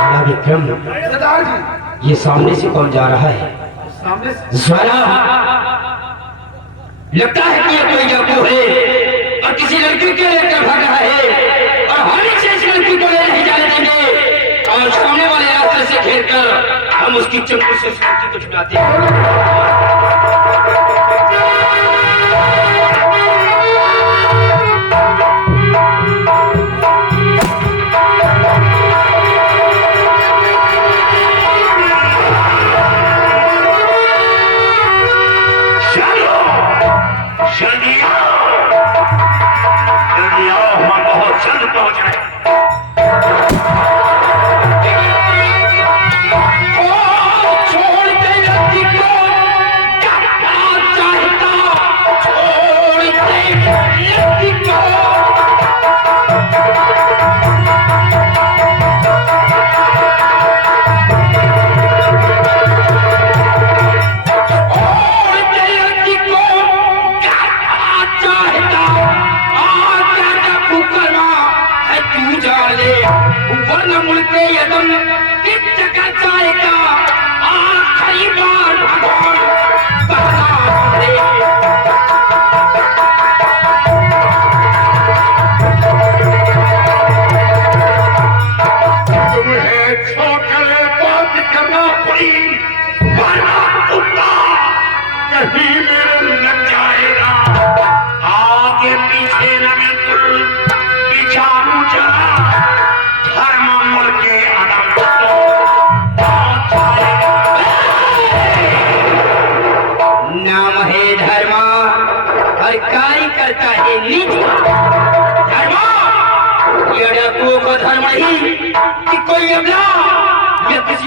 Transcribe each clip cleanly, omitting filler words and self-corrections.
शाला विक्रम, सरदार जी ये सामने से कौन जा रहा है? सामने से ज्वाला, लगता है कि ये कोई डाकू है और किसी लड़की के लेकर भाग रहा है और हम इसे इस लड़की को ले नहीं जाने देंगे और सामने वाले रास्ते से घेर कर हम उसकी चंगुल से उस लड़की को छुड़ाते हैं।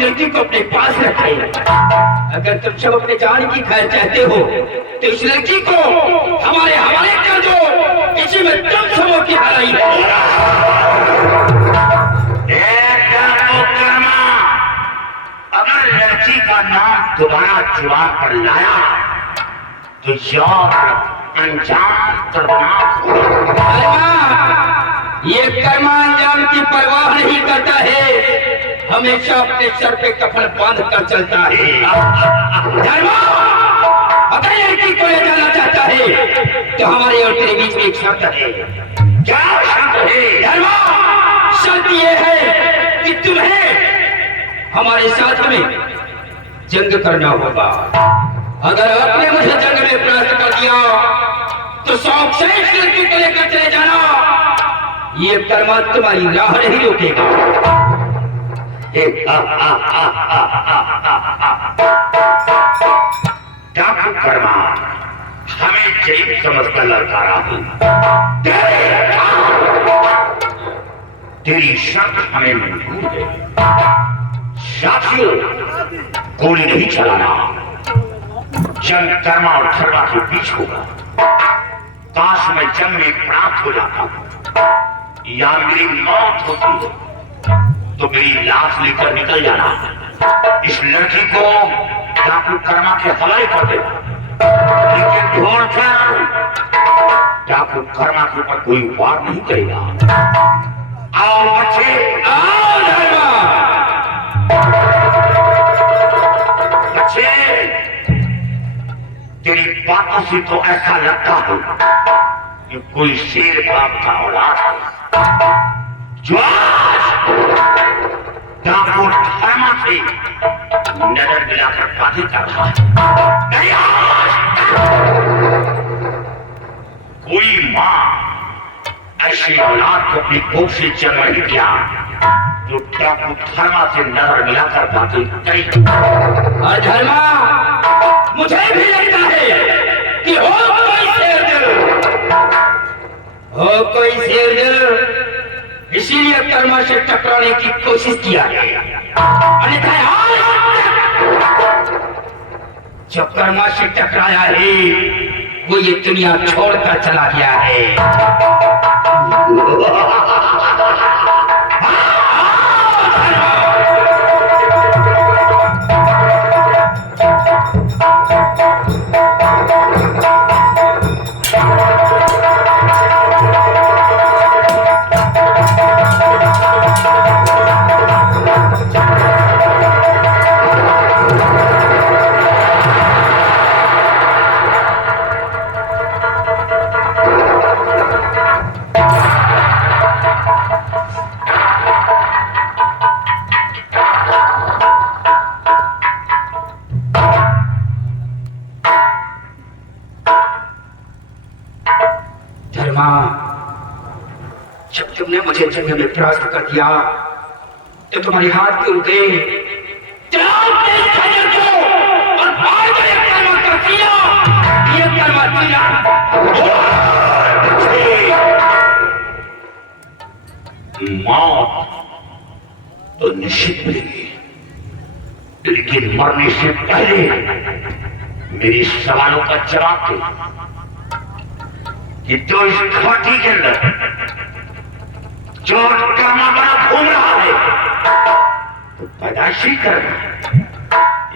लड़की को अपने पास रखे। अगर तुम सब अपने जान की खैर चाहते हो तो इस लड़की को हमारे हवाले कर दो, इसी में तुम सबों की भलाई है। अगर लड़की का नाम दोबारा जुबान पर लाया तो याद अंजाम दर्दनाक होगा। ये कर्मा अंजाम की परवाह नहीं करता है, हमेशा अपने सर पे कफन बांध कर चलता है। धर्मा, अगर लड़की को ले जाना चाहता है तो हमारे और तेरे बीच में एक शर्त है। क्या शर्त है? धर्मा, शर्त ये है कि तुम्हें हमारे साथ में जंग करना होगा। अगर आपने मुझे जंग में परास्त कर दिया तो शौक से इस लड़की को लेकर चले जाना। ये कर्मा तुम्हारी राह नहीं रोकेगा। डाकू कर्मा हमें जैन समझकर ललकारा हूं। तेरी शर्त हमें मंजूर है। साथियों, गोली नहीं चलाना। जंग कर्मा और धर्मा के बीच होगा। काश मैं जंग में प्राप्त हो जाता हूं या मेरी मौत होती है तो मेरी लाश लेकर निकल जाना। इस लड़की को डाकू कर्मा के हवाले कर देना, लेकिन ढूंढ कर डाकू कर्मा के ऊपर कोई वार नहीं करेगा। आओ बच्चे, आओ धर्मा। बच्चे, तेरी बातों से तो ऐसा लगता है कि कोई शेर बाप का औलाद है जो डाकू कर्मा से नजर मिलाकर बातें कर रहा है। कोई माँ ऐसी औलाद को अपनी कोख से जन्म नहीं दिया जो डाकू धर्मा से नजर मिलाकर बातें करी। और धर्मा, मुझे भी लगता है कि हो कोई शेर दिल, इसीलिए कर्मा से टकराने की कोशिश किया। अन्यथा जो कर्मा से टकराया है वो ये दुनिया छोड़कर चला गया है। तुमने मुझे जंग में परास्त कर दिया तो तुम्हारे हाथ के उल्टे चलाओ तेज खंजर को और मार दो एक कर्मा का सीना, ये कर्मा सीना। मौत तो निश्चित मिलेगी, लेकिन मरने से पहले मेरे सवालों का जवाब दे कि तो इस घाटी के अंदर जो कर्मा बना घूम रहा है तो पैदाइशी कर्म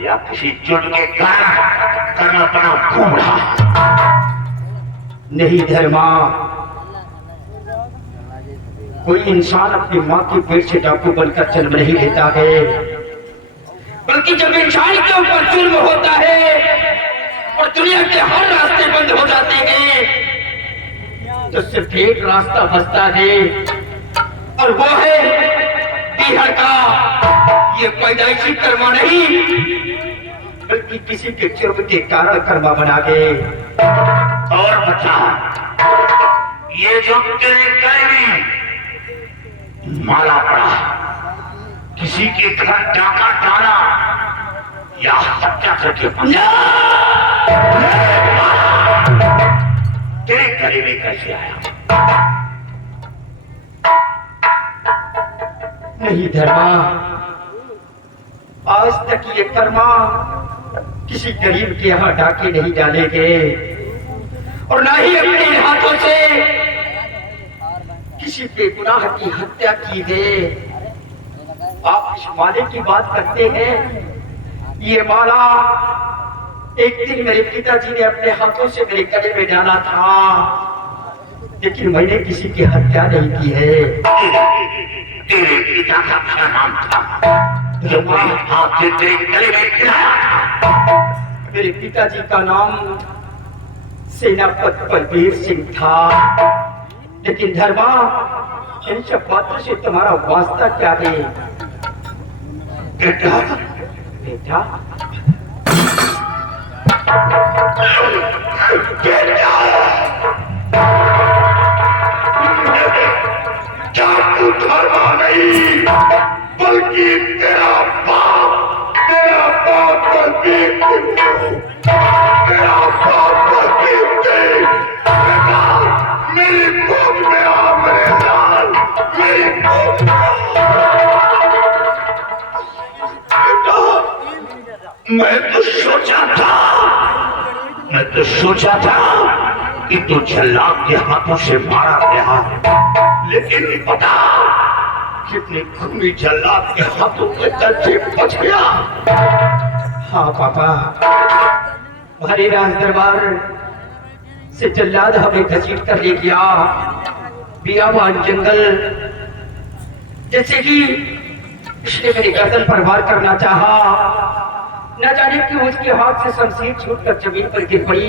या किसी जुर्म के कारण कर्मा बना घूम रहा है? नहीं धर्मा, कोई इंसान अपनी माँ के पेट से डाकू बनकर जन्म नहीं लेता है, बल्कि जब इंसान के ऊपर जुल्म होता है और दुनिया के हर रास्ते बंद हो जाते हैं तो सिर्फ एक रास्ता बचता है और वो है बिहार का। ये पैदाइशी कर्मा नहीं बल्कि किसी के जुर्म के कारण कर्मा बना दे। और बता, ये जो तेरे गले में माला पड़ा, किसी के घर डाका डाला या हत्या करके तेरे गले में कैसे आया? नहीं धर्मा, आज तक ये कर्मा किसी गरीब के यहाँ डाके नहीं डाले गए और ना ही अपने हाथों से किसी बेगुनाह की हत्या की गई। आप इस माले की बात करते हैं, ये माला एक दिन मेरे पिताजी ने अपने हाथों से मेरे गले में डाला था, लेकिन मैंने किसी की हत्या नहीं की है। तेरे पिता का क्या नाम था जो मेरे हाथ से तेरे गले में खिलाया था? मेरे पिताजी का नाम सेनापति बलबीर सिंह था। लेकिन धर्मा, इन सब बातों से तुम्हारा वास्ता क्या है? बेटा, बेटा, जादू धर्मा नहीं बल्कि तेरा बाप बलबीर सिंह, तेरा बाप बलबीर सिंह। बेटा, मेरी गोद में आ मेरे लाल, मेरी गोद में आ। बेटा, मैं तो सोचा था कि तू जल्लाद के हाथों से मारा गया, लेकिन पता कितने खूनी जल्लाद के हाथों के दर्द से बच गया। हाँ पापा, हमारे राज दरबार से जल्लाद हमें घसीट कर ले गया बियाबान जंगल, जैसे कि उसने मेरी गर्दन पर वार करना चाहा। न जाने कि उसके हाथ से शमशीर छूटकर जमीन पर गिर पड़ी,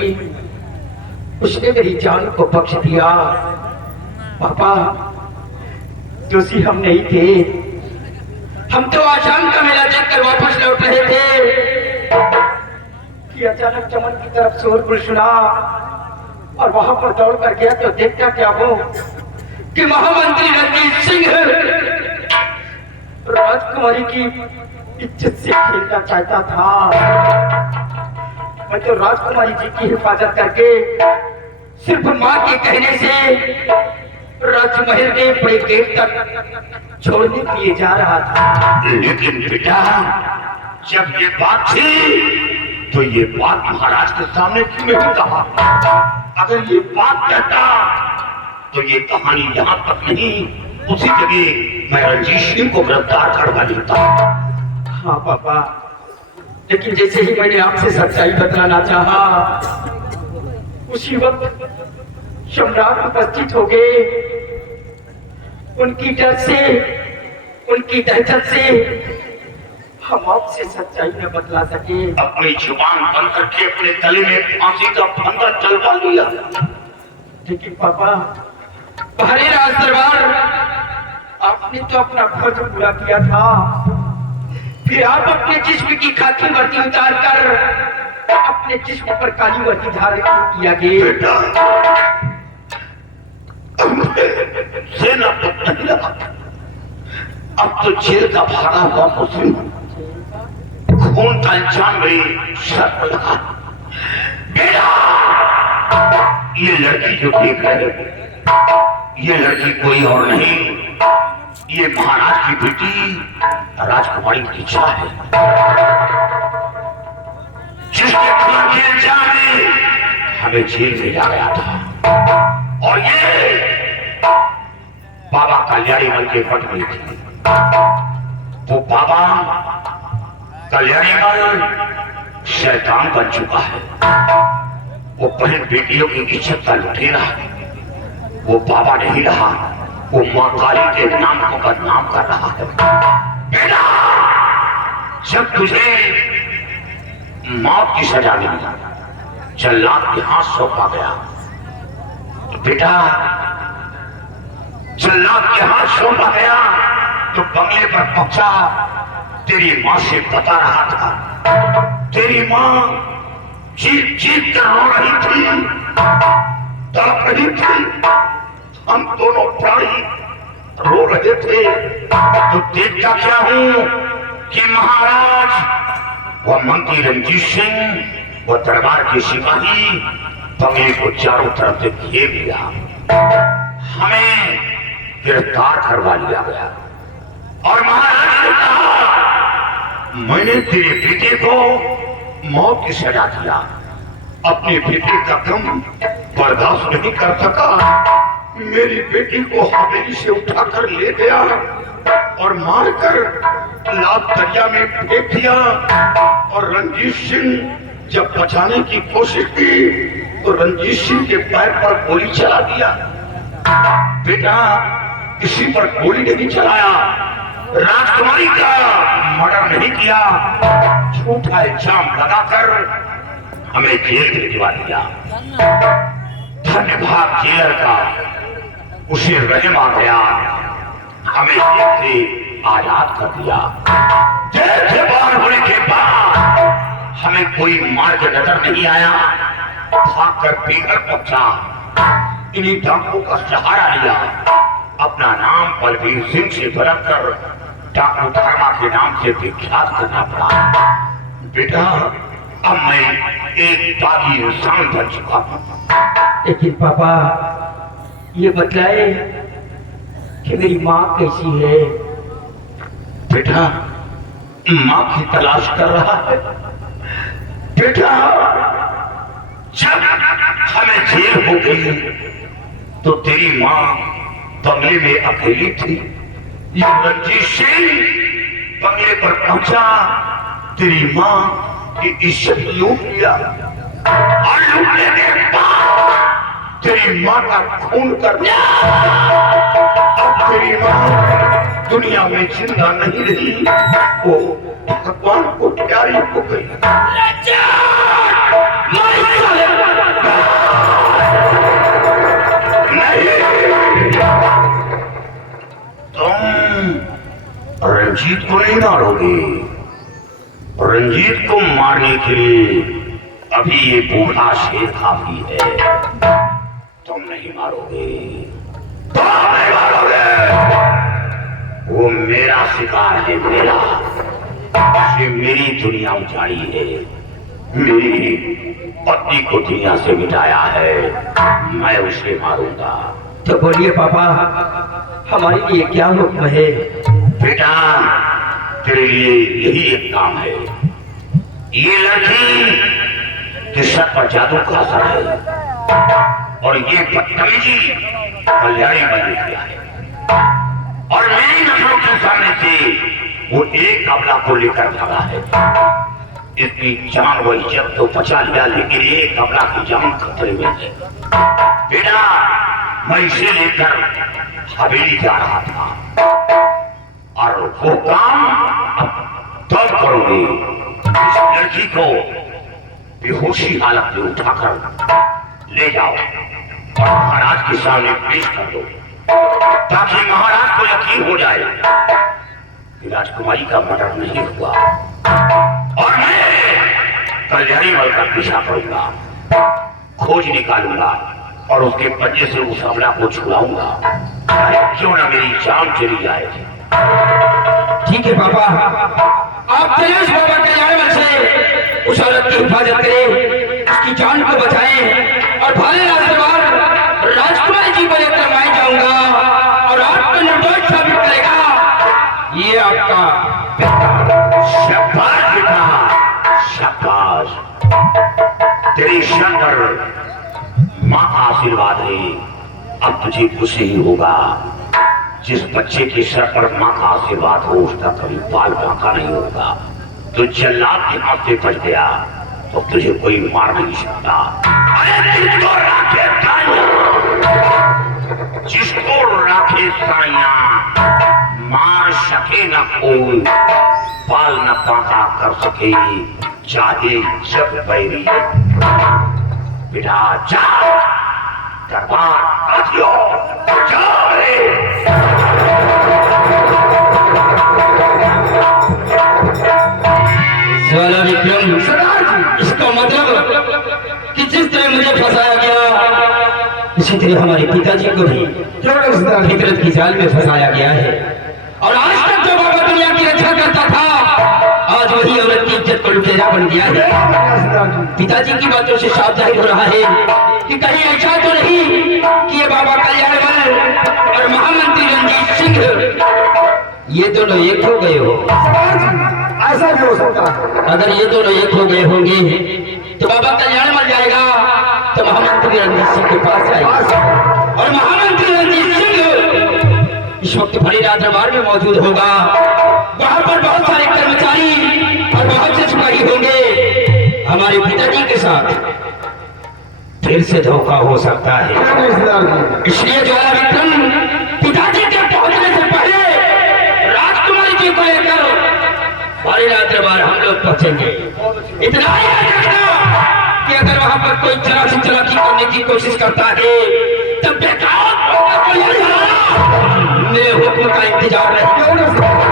उसने मेरी जान को बख्श दिया। पापा, दोषी हम नहीं थे, हम तो आशाम का मेला देखकर वापस लौट रहे थे कि अचानक चमन की तरफ शोरगुल सुना और वहां पर दौड़ कर गया तो देखता क्या हो कि महामंत्री रणजीत सिंह राजकुमारी की इज्जत से खेलना चाहता था। मैं तो राजकुमारी जी की हिफाजत करके सिर्फ माँ के कहने से राजमहल के बड़े गेट तक छोड़ने के लिए जा रहा था। लेकिन बेटा, जब ये बात थी तो ये बात महाराज के सामने क्यों नहीं कहा? अगर ये बात कहता तो ये कहानी यहाँ तक नहीं, उसी जगह मैं रणजीत सिंह को गिरफ्तार करवा लेता। हाँ पापा, लेकिन जैसे ही मैंने आपसे सच्चाई बतलाना चाहा, उसी वक्त सम्राट उपस्थित हो गए। उनकी डर से, उनकी दहशत से हम आपसे सच्चाई न बतला सके। अपनी जुबान बंद करके अपने गले में फांसी का फंदा चलवा लिया। लेकिन पापा, बाहरी राज दरबार, आपने तो अपना फर्ज पूरा किया था, फिर आप अपने जिस्म की खाकी वर्दी उतार कर अपने जिस्म पर काली वर्दी धारण किया गया। सेना तो नहीं रहा, अब तो जेल का भागा हुआ मुस्लिम खून का इल्जाम मेरी सर पर लगा। बेटा, ये लड़की जो देख रहे हो, ये लड़की कोई और नहीं, ये महाराज की बेटी राजकुमारी की इच्छा है, जिसके खून के इल्जाम में हमें जेल में जा गया था। और ये बाबा कल्याणी मल के पट में थी। वो बाबा कल्याणी मल शैतान बन चुका है। वो बहन बेटियों की इज्जत का लुटेरा है। वो बाबा नहीं रहा, वो मां काली के नाम को बदनाम कर रहा है। बेटा, जब तुझे मौत की सजा मिली, जल्लाद के हाथ सौंपा गया, तो बेटा जल्लाद के हाथ सौंपा गया तो बंगले पर पहुंचा, तेरी मां से बता रहा था। तेरी मां चीख चीख कर रो रही थी, तड़प रही थी, हम दोनों प्राणी रो रहे थे। तो देखता क्या हूं कि महाराज वह मंत्री रंजीत सिंह, वह दरबार के सिपाही बंगले को चारों तरफ से घेर लिया। हमें गिरफ्तार करवा लिया गया और महाराज ने कहा, मैंने तेरे बेटे को मौत की सजा दिया, अपने बेटे का गम बर्दाश्त नहीं कर सका, मेरी बेटी को हवेली से उठाकर ले गया और मारकर लाभ दरिया में फेंक दिया। और रंजीत सिंह जब बचाने की कोशिश की तो रंजीत सिंह के पैर पर गोली चला दिया। बेटा, किसी पर गोली नहीं चलाया, राजकुमारी का मर्डर नहीं किया, झूठा इल्जाम लगाकर हमें जेल भिजवा दिया। धन्यवाद जेलर का, उसे रहम आ गया, हमें जेल से आजाद कर दिया। जेल से बाहर होने के बाद हमें कोई मार के नजर नहीं आया, भाग कर पीकर पहुंचा, इन्हीं डाकुओं का सहारा लिया, अपना नाम बलबीर सिंह से बदलकर डाकू धर्मा के नाम से विख्यात करना पड़ा। बेटा, अब मैं एक बागी इंसान बन चुका हूं। लेकिन पापा, ये बतलाए कि मेरी माँ कैसी है? बेटा, माँ की तलाश कर रहा है। बेटा, जब हमें जेल हो गई तो तेरी माँ बंगले में अकेली थी। ये रंजीत सिंह बंगले पर पहुंचा, तेरी माँ की इज्जत लूट लिया और लूटने के बाद तेरी माँ का खून कर दिया। अब तेरी माँ दुनिया में जिंदा नहीं रही, वो भगवान को प्यारी हो गई। तुम रंजीत को नहीं मारोगे। रंजीत को मारने के लिए अभी ये बूढ़ा शेर काफी है। तुम नहीं मारोगे, तुम नहीं मारोगे। वो मेरा शिकार है, मेरा। उसे मेरी दुनिया उजाड़ी है, मेरी पत्नी को दुनिया से मिटाया है, मैं उसे मारूंगा। तो बोलिए पापा, हमारे लिए क्या हुक्म है? बेटा, तेरे लिए यही एक काम है। ये लड़की के सर पर जादू का असर है और ये बदतमीजी कल्याणी मल ने किया है और मेरी नजरों के सामने से वो एक कमला को लेकर भागा है। इसकी जान व इज्जत तो बचा लिया, लेकिन एक कमला की जान खतरे में है। बेटा, मैं इसे लेकर हवेली जा रहा था और वो काम तब करोगे, इस लड़की को बेहोशी हालत में उठाकर ले जाओ और महाराज के सामने पेश कर दो, ताकि महाराज को यकीन हो जाए कि राजकुमारी का मर्डर नहीं हुआ और मैं कल्याणी मल का पीछा करूंगा, खोज निकालूंगा, और उसके पंजे से उस हमला को छुड़ाऊंगा, चाहे क्यों ना मेरी जान चली जाए। ठीक है पापा, आप चले उस बाबा कल्याण से उस औरत की हिफाजत करें, उसकी जान को बचाएं और भाले राजकुमार राजकुमारी जी को लेकर मैं जाऊंगा और आपको निर्दोष साबित करेगा। ये आपका शाबाश बेटा, शाबाश। तेरी शान पर माँ का आशीर्वाद है। अब तुझे कुछ नहीं होगा। जिस बच्चे के सर पर माँ का आशीर्वाद हो उसका कभी बाल बांका नहीं होगा। तो जल्लाद के हाथ से बच गया तो तुझे कोई मार नहीं सकता। अरे जिसको राखे साइया, जिसको राखे साइया, मार सके न कोई, बाल न बांका कर सके, चाहे जब बैरी। बेटा जा, दरबार आदियो, जा रे। ज्वाला विक्रम, सरदार जी, इसका मतलब कि जिस तरह मुझे फंसाया गया इसी तरह हमारे पिताजी को भी फितरत की जाल में फंसाया गया है। और आज तक जो बाबा दुनिया की रक्षा करता था, आज वही औरत की इज्जत को लुटेरा बन गया है। पिताजी की बातों से साफ जाहिर हो रहा है कि कहीं ऐसा तो नहीं कि ये बाबा कल्याणमल और महामंत्री रंजीत सिंह ये दोनों एक हो गए हो। ऐसा भी हो सकता है। अगर ये दोनों एक हो गए होंगे तो बाबा कल्याणमल जाएगा तो महामंत्री रंजीत सिंह के पास जाएगा और महामंत्री रंजीत सिंह इस वक्त बड़ी रात दरबार में मौजूद होगा। वहां पर बहुत सारे कर्मचारी और बहुत से सिपाही होंगे। हमारे पिताजी के साथ फिर से धोखा हो सकता है। इसलिए ज्वाला विक्रम, पिताजी के पहुंचने से पहले राजकुमारी जी को लेकर बड़ी रात दरबार हम लोग पहुंचेंगे। इतना ही याद रखना कि अगर वहां पर कोई जरा सी चालाकी करने की कोशिश करता है तब बेकार मेरे हुक्म का इंतजार रहेगा।